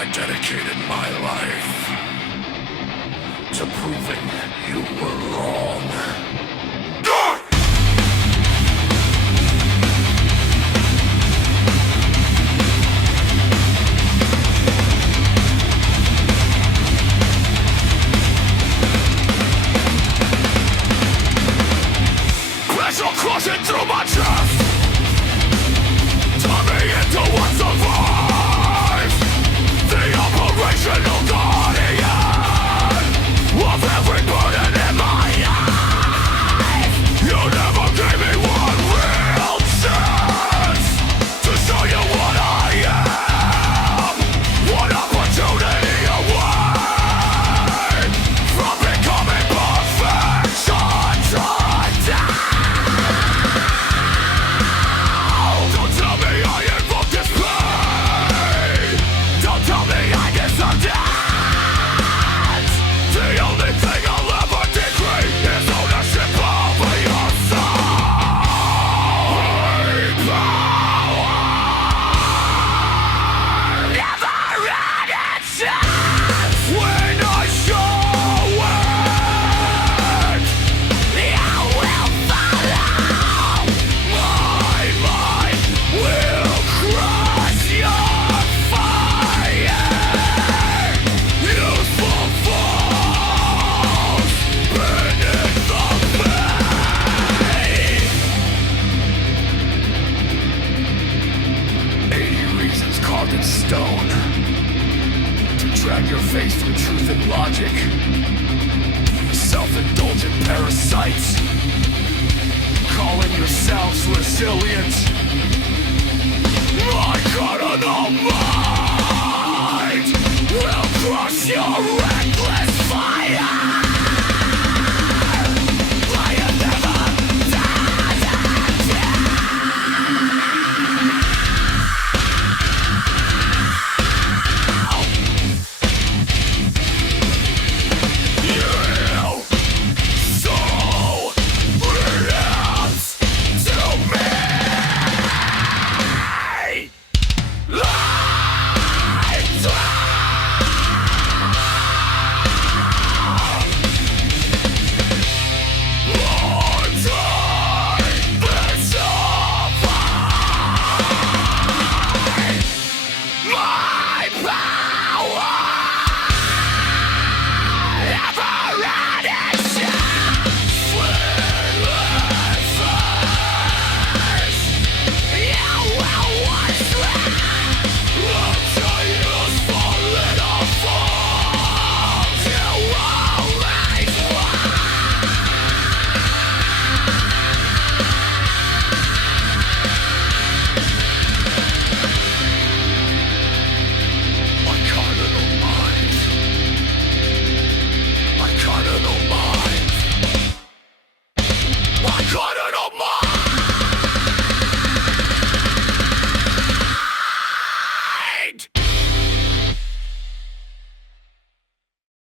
I dedicated my life to proving you were wrong. Pressure crushing through my chest, turn me into what survives. The operational guardian of every burden in my life. You never gave me one real chance to show you what I am. One opportunity away from becoming perfection to die. Don't tell me I invoked this pain. Don't tell me I deserve that. The only thing I'll ever decree is ownership over your soul. Power never had a chance. When I show it, you will follow. My mind will crush your fire. Useful fools beneath the pain. 80 reasons carved in stone to drag your face through truth and logic. Self-indulgent parasites, calling yourselves resilient. My cardinal mind will crush your reckless fire. I have never died again. You so relapse to me. My power never had its chance. You will watch me until useful little fools. You always My cardinal mind. My cardinal mind. My cardinal